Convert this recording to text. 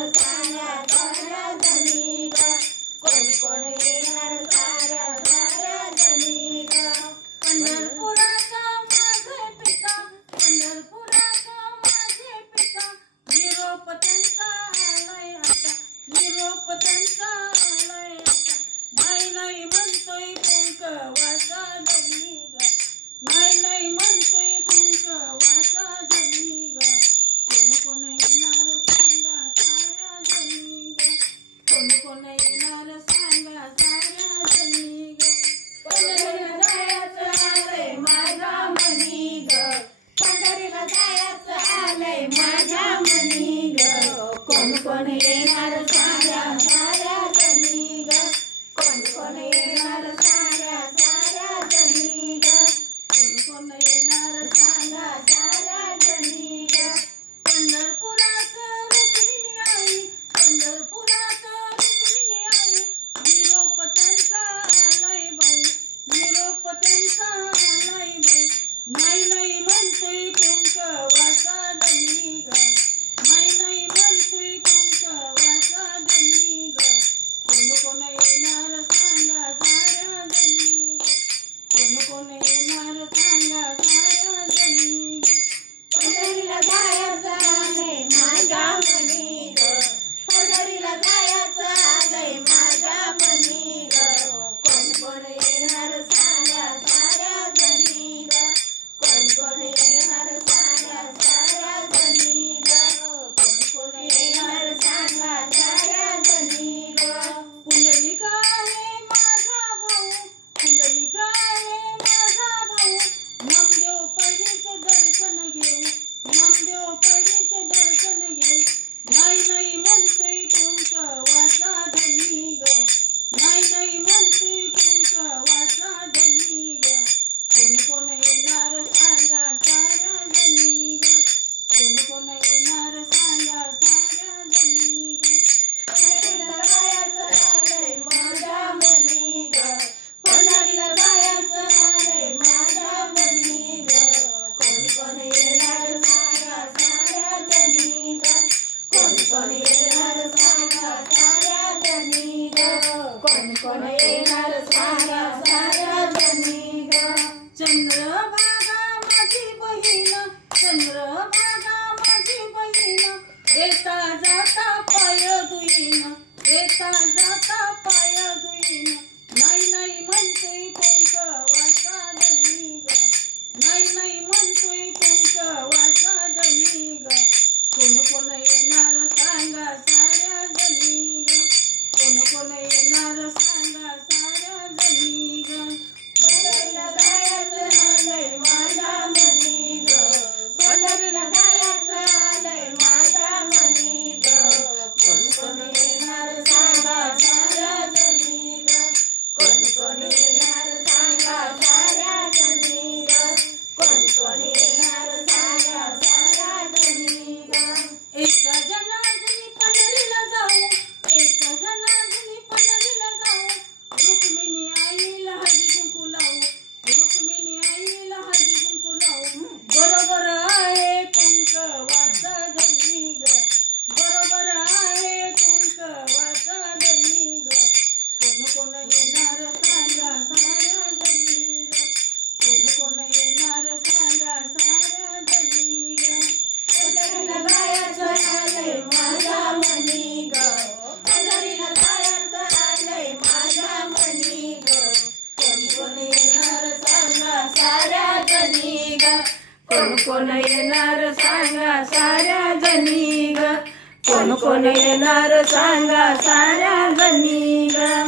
साऱ्या साऱ्या जणी ग, कोण कोण येणार साऱ्या साऱ्या जणी ग. पंढरपुराचा माझे पिता, पंढरपुराचा माझे पिता, निरोप त्यांचा आलाय आता, निरोप त्यांचा आलाय आता. नाही नाही म्हणतोय कुंकवाचा जणी ग, नाही नाही म्हणतोय कुंकवाचा जणी ग. कोण कोण येणार सांगा साऱ्या जणी ग, कोण कोण येणार सांगा साऱ्या जणी ग. पंढरीला जायचं आलंय माझ्या मनी ग, पंढरीला जायचं आलंय माझ्या मनी ग. कोण कोण येणार साऱ्या साऱ्या जणी ग, कोण कोण येणार साऱ्या साऱ्या जणी ग, कोण कोण येणार सांगा साऱ्या जणी ग. पंढरपुराचं रुक्मिणी आई, पंढरपुराचं रुक्मिणी आई, निरोप त्यांचा आलाय बाई, निरोप त्यांचा आलाय बाई. नाही नाही म्हणतोय कुंकवाचा जणी ग, नाही नाही म्हणतोय कुंकवाचा जणी ग. कोण कोण येणार सांगा साऱ्या जणी ग, कोण कोण येणार सांगा साऱ्या जणी ग. पंढरीला जायचं आलंय माझ्या मनी ग, पंढरीला जायचं आलंय माझ्या मनी ग. कोण कोण येणार सांगा साऱ्या जणी ग, कोण कोण येणार सांगा साऱ्या जणी ग, कोण कोण येणार सांगा साऱ्या जणी ग. पुंडलिका आहे माझा भाऊ, पुंडलिका आहे माझा भाऊ, नामदेव परीचे दर्शन घेऊ, नामदेव परीचे दर्शन घेऊ. नाही नाही म्हणतोय कुंकवाचा धनी ग, नाही नाही म्हणतोय कुंकवाचा धनी ग. कोण कोण येणार सांगा साऱ्या जणी ग, कोण कोण येणार सांगा साऱ्या जणी ग. पंढरीला जायचं आलंय माझ्या मनी ग, पंढरीला जायचं आलंय माझ्या मनी ग. कोण कोण येणार सांगा साऱ्या जणी ग, कोण कोण येणार सांगा साऱ्या जणी ग, कोण कोण येणार सांगा साऱ्या जणी ग. चंद्रभागा माझी बहीण, चंद्रभागा माझी बहीण, येता जाता पाय धुईन, येता जाता पाय धुईन. नाही नाही म्हणतोय कुंकवाचा धनी ग, नाही नाही म्हणतोय कुंकवाचा धनी ग. कोण कोण येणार सांगा साऱ्या जणी ग, कोण कोण येणार सांगा साऱ्या जणी ग. पंढरीला जायचं आलंय माझ्या मनी ग, पंढरीला जायचं आलंय माझ्या मनी ग. कोण कोण येणार सांगा साऱ्या जणी ग, कोण कोण येणार सांगा साऱ्या जणी ग, कोण कोण येणार सांगा साऱ्या जणी ग. एका जनाजनी पंढरीला जाऊ, एका जनाजनी पंढरीला जाऊ, रुक्मिणी आईला हळदी कुंकू लावू, रुक्मिणी आईला हळदी कुंकू लावू. बरोबर आहे कुंकवाचा धनी ग, बरोबर आहे कुंकवाचा धनी ग. कोण कोण येणार सांगा साऱ्या जणी ग, कोण कोण येणार सांगा साऱ्या जणी ग. पंढरीला जायचं आलंय माझ्या मनी ग, पंढरीला जायचं आलंय माझ्या मनी ग. कोण कोण येणार सांगा साऱ्या जणी ग, कोण कोण येणार सांगा साऱ्या जणी ग, कोण कोण येणार सांगा साऱ्या जणी ग.